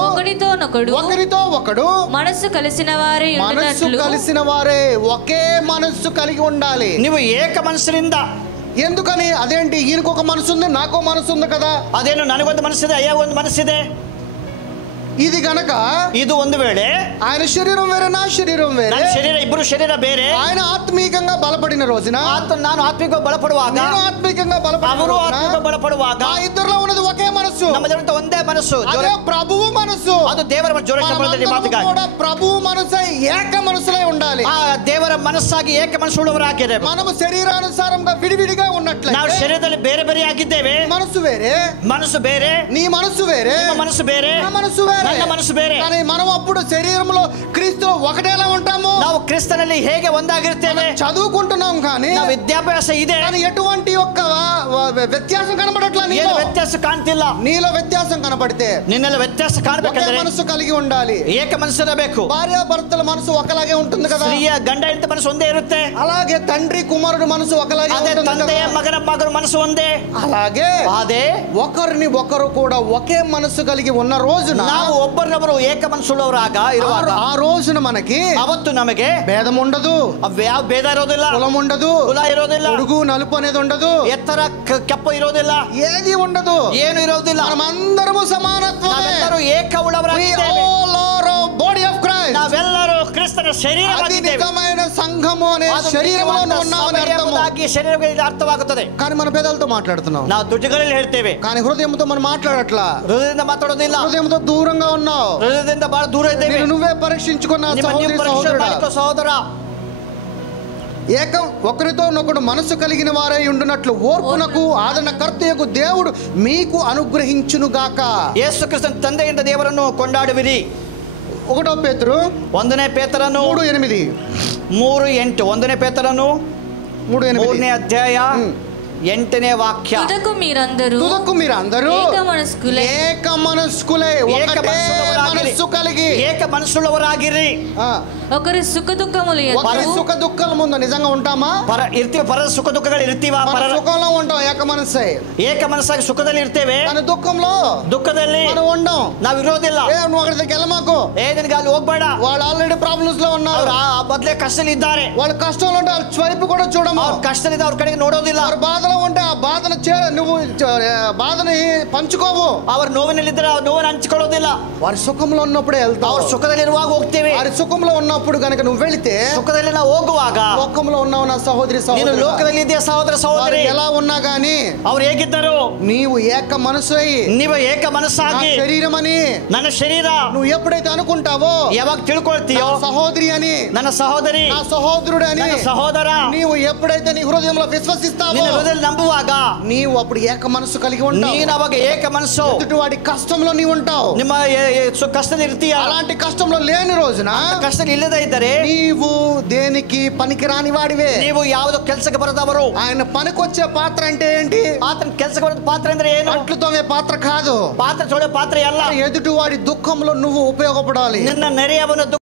ఒకరితో ఒకడు మనస్సు కలిసిన వారే మనస్సు కలిసిన వారే, ఒకే మనస్సు కలిగి ఉండాలి. ನೀವು ಏಕ ಮನಸ್ಸಿನಿಂದ. ఎందుకని? అదేంటి, ఈయనకు ఒక మనసు ఉంది, నాకు మనసు ఉంది కదా. ಅದೇನು ನನಗೊಂದು ಮನಸ್ಸಿದೆ, ಅಯ್ಯ ಒಂದು ಮನಸ್ಸಿದೆ. ఇది గనక ಇದು ಒಂದು ವೇಳೆ ఆయన శరీరం వేరే, నా శరీరం వేరే, ನನ್ನ ಶರೀರ ಇಬ್ಬರು ಶರೀರ ಬೇರೆ. ఆయన ఆత్మీయంగా బలపడిన రోజున, ನಾನು ಆತ್ಮಿಕ ಬಲಪಡುವಾಗ, నేను ఆత్మీయంగా బలపడిన ಅವರು రోజున, ಆತ್ಮಿಕ ಬಲಪಡುವಾಗ ఆ ఇద్దరిలో ఉన్నది ఒకే మనస్సు, ನಮ್ಮಲ್ಲಿರುವಂತ ಒಂದೇ ಮನಸ್ಸು, అదే ప్రభువు మనస్సు. ಅದು ದೇವರ ಜೋರ మనమందరం కూడా ప్రభువు మనసై ఏక మనసులై ఉండాలి. ಆ ದೇವರ ಮನಸ್ಸಾಗಿ ಏಕ ಮನಸ್ಸುಳ್ಳವರಾಗಿದ್ದೇವೆ. మనము శరీరానుసారంగా విడివిడిగా ఉన్నట్లయితే ನಾವು ಶರೀರದಲ್ಲಿ ಬೇರೆ ಬೇರೆ ಆಗಿದ್ದೇವೆ. మనసు వేరే, ಮನಸ್ಸು ಬೇರೆ, నీ మనసు వేరే, ನಿಮ್ಮ ಮನಸ್సు ಬೇರೆ, నా మనసు వేరే, ನನ್ನ ಮನಸ್సు ಬೇರೆ. కానీ మనం అప్పుడు శరీరంలో క్రీస్తులో ఒకటేలా ఉంటాము. ನಾವು ಕ್ರಿಸ್ತನಲ್ಲಿ ಹೇಗೆ ಒಂದಾಗಿರ್ತೇವೆ. చదువుకుంటున్నాం కానీ ನಾವು ವಿದ್ಯಾಭ್ಯಾಸ ಇದೆ, కానీ ఎటువంటి ఒక్క వ్యత్యాసం కనబడట్లా. ಏನು ವ್ಯತ್ಯಾಸ ಕಾಣ್ತಿಲ್ಲ. నీలో వ్యత్యాసం కనబడితే ನಿನ್ನೆಲ್ಲ ವ್ಯತ್ಯಾಸ ఒకే ಕಾಣಬೇಕಾದ್ರೆ మనసు కలిగి ఉండాలి. ಏಕ ಮನಸ್ಸಿರಬೇಕು. భార్యాభర్తల మనసు ఒకలాగే ఉంటుంది కదా. ಸ್ತ್ರೀಯ ಗಂಡ ಹೆಂಡತಿ ಮನಸ್ಸು ಒಂದೇ ಇರುತ್ತೆ. అలాగే తండ్రి కుమారుడు మనసు ఒకలాగే ಅದೇ ఉంటుంది ತಂದೆಯ కదా. ಮಗನ ಮನಸ್సు ಒಂದೇ. అలాగే ಅದೇ ఒకరిని ఒకరు కూడా ఒకే మనసు కలిగి ఉన్న రోజున, ನಾವು ಒಬ್ಬರೊಬ್ಬರು ಏಕ ಮನಸ್ಸುಳ್ಳವರಾಗ ಇರುವಾಗ, ఆ రోజున మనకి ಅವತ್ತು ನಮಗೆ భేదం ఉండదు, ಯಾವ ಭೇದ ಇರೋದಿಲ್ಲ, కులం ఉండదు, ಕುಲ ಇರೋದಿಲ್ಲ, పొడుగు నలుపు అనేది ఉండదు, ಎತ್ತರ ಕೆಪ್ಪ ಇರೋದಿಲ್ಲ, ఏది ఉండదు. ಏನು ಇರೋದಿಲ್ಲ. మనమందరము సమానత్వమే. ನಾವೆಲ್ಲರೂ ಏಕ ಉಳ್ಳವರಾಗಿದ್ದೇವೆ. Body of Christ. ನಾವೆಲ್ಲರೂ ಕ್ರಿಸ್ತನ అది ಶರೀರವಾಗಿದ್ದೇವೆ. నిజమైన సంఘము అనే శరీరంలో ఉన్నామని అర్థము. ಶರೀರಗಳಿಗೆ ಅರ್ಥವಾಗುತ್ತದೆ. కానీ మన పేదలతో మాట్లాడుతున్నాం, ನಾವು ತುಟಿಗಳಲ್ಲಿ ಹೇಳ್ತೇವೆ, కానీ హృదయంతో మనం మాట్లాడట్లా. ಹೃದಯದಿಂದ ಮಾತಾಡೋದಿಲ್ಲ. హృదయంతో దూరంగా ఉన్నావు. ಹೃದಯದಿಂದ ಬಹಳ ದೂರ ಇದ್ದೇವೆ. నేను నువ్వే పరీక్షించుకున్న సహోదరి సహోదరుడా. ಸಹೋದರ, ఒకరితోనొకడు మనసు కలిగిన వారై ఉండునట్లు ఓర్పునకు ఆదరణకర్తయగు దేవుడు మీకు అనుగ్రహించునుగాక. ಯೇಸು ಕ್ರಿಸ್ತನ ತಂದೆಯಿಂದ ದೇವರನ್ನು ಕೊಂಡಾಡುವಿರಿ. 1 పేతురు 1ನೇ ಪೇತ್ರನು 3:8. 3:8. 1ನೇ ಪೇತ್ರನು 3:8. 3ನೇ ಅಧ್ಯಾಯ 8ನೇ ವಾಕ್ಯ. తుదకు మీరందరూ ఏక మనస్కులై ఒకటే మనస్సు కలిగి ಏಕ ಮನಸ್ಸುಳ್ಳವರಾಗಿರಿ. ఒకరి సుఖ దుఃఖములు ఒకరి సుఖ దుఃఖాల ముందు నిజంగా ఉంటామా? ಇರ್ತೀವಿ. ಪರ ಸುಖ ದುಃಖಗಳು ಇರ್ತೀವ. మన సుఖంలో ఉంటాం ఏక మనస్సై, ಏಕ ಮನಸ್ಸಾಗಿ ಸುಖದಲ್ಲಿ ಇರ್ತೇವೆ. కానీ దుఃఖంలో ದುಃಖದಲ್ಲಿ మనం ఉండం. ನಾವು ಇರೋದಿಲ್ಲ. నువ్వు అక్కడి దగ్గరికి వెళ్ళమాకు, ನಿನಗೆ ಅಲ್ಲಿ ಹೋಗ್ಬೇಡ. వాళ్ళు ఆల్రెడీ ప్రాబ్లమ్స్ లో ఉన్నారు. ಅವ್ರು ಆ ಮೊದಲೇ ಕಷ್ಟದಲ್ಲಿ ಇದ್ದಾರೆ. వాళ్ళ కష్టంలో ఉంటే వాళ్ళ వైపు కూడా చూడము. ಅವ್ರ ಕಷ್ಟದಿಂದ ಅವ್ರ ಕಡೆಗೆ ನೋಡೋದಿಲ್ಲ. ಅವ್ರ బాధలో బాధలో ఉంటే ఆ బాధను నువ్వు బాధని పంచుకోవు. ಅವರು ನೋವಿನಲ್ಲಿದ್ದರೆ ಆ ನೋವನ್ನು ಹಂಚಿಕೊಳ್ಳೋದಿಲ್ಲ. వారి సుఖంలో ఉన్నప్పుడే వెళ్తావు. ಅವ್ರು ಸುಖದಲ್ಲಿರುವಾಗ ಹೋಗ್ತೇವೆ. వారి సుఖంలో ఉన్నప్పుడు గనక నువ్వు వెళితే, ಸುಖದಲ್ಲಿ ನಾವು ಹೋಗುವಾಗ, లోకంలో ఉన్నావు నా సహోదరి ನೀನು సహోదరుడా, ಲೋಕದಲ್ಲಿ ಇದೆಯಾ ಸಹೋದರ వారు ಸಹೋದರಿ, ఎలా ఉన్నా గానీ ಅವ್ರು ಹೇಗಿದ್ದರು, నీవు ఏక మనసు అయి ನೀವು ಏಕ నా ಮನಸ್ಸಾಗಿ శరీరం అని ನನ್ನ ಶರೀರ నువ్వు ఎప్పుడైతే అనుకుంటావో, ಯಾವಾಗ ತಿಳ್ಕೊಳ್ತೀಯೋ, నా సహోదరి అని, ನನ್ನ సహోదరి, నా సహోదరుడు అని ನನ್ನ సహోదರ, నీవు ఎప్పుడైతే నీ హృదయంలో విశ్వసిస్తావో, ನಿನ್ನ ಹೃದಯದಲ್ಲಿ ನಂಬುವಾಗ నీవు అప్పుడు ఏక మనసు కలిగి ఉంటావు. ನೀನು ಅವಾಗ ಏಕ ಮನಸ್ಸು, ఎదుటివాడి కష్టంలో నీవు ఉంటావు. ನಿಮ್ಮ ಕಷ್ಟದಲ್ಲಿ ಇರ್ತೀಯ. అలాంటి కష్టంలో లేని రోజున ಕಷ್ಟ ಇಲ್ಲದೆ ಇದ್ದರೆ నీవు దేనికి పనికిరాని వాడివే. ನೀವು ಯಾವುದೋ ಕೆಲಸಕ್ಕೆ ಬರದವರು. ఆయన పనికొచ్చే పాత్ర అంటే ఏంటి? ಆತನ ಕೆಲಸಕ್ಕೆ ಬರೋದು ಪಾತ್ರ ಅಂದ್ರೆ ಏನು? అట్లు తోమే పాత్ర కాదు, ಪಾತ್ರ ತೊಳೆ ಪಾತ್ರ ಅಲ್ಲ. ఎదుటివాడి దుఃఖంలో నువ్వు ఉపయోగపడాలి. ನಿನ್ನ ನೆರೆಯವನ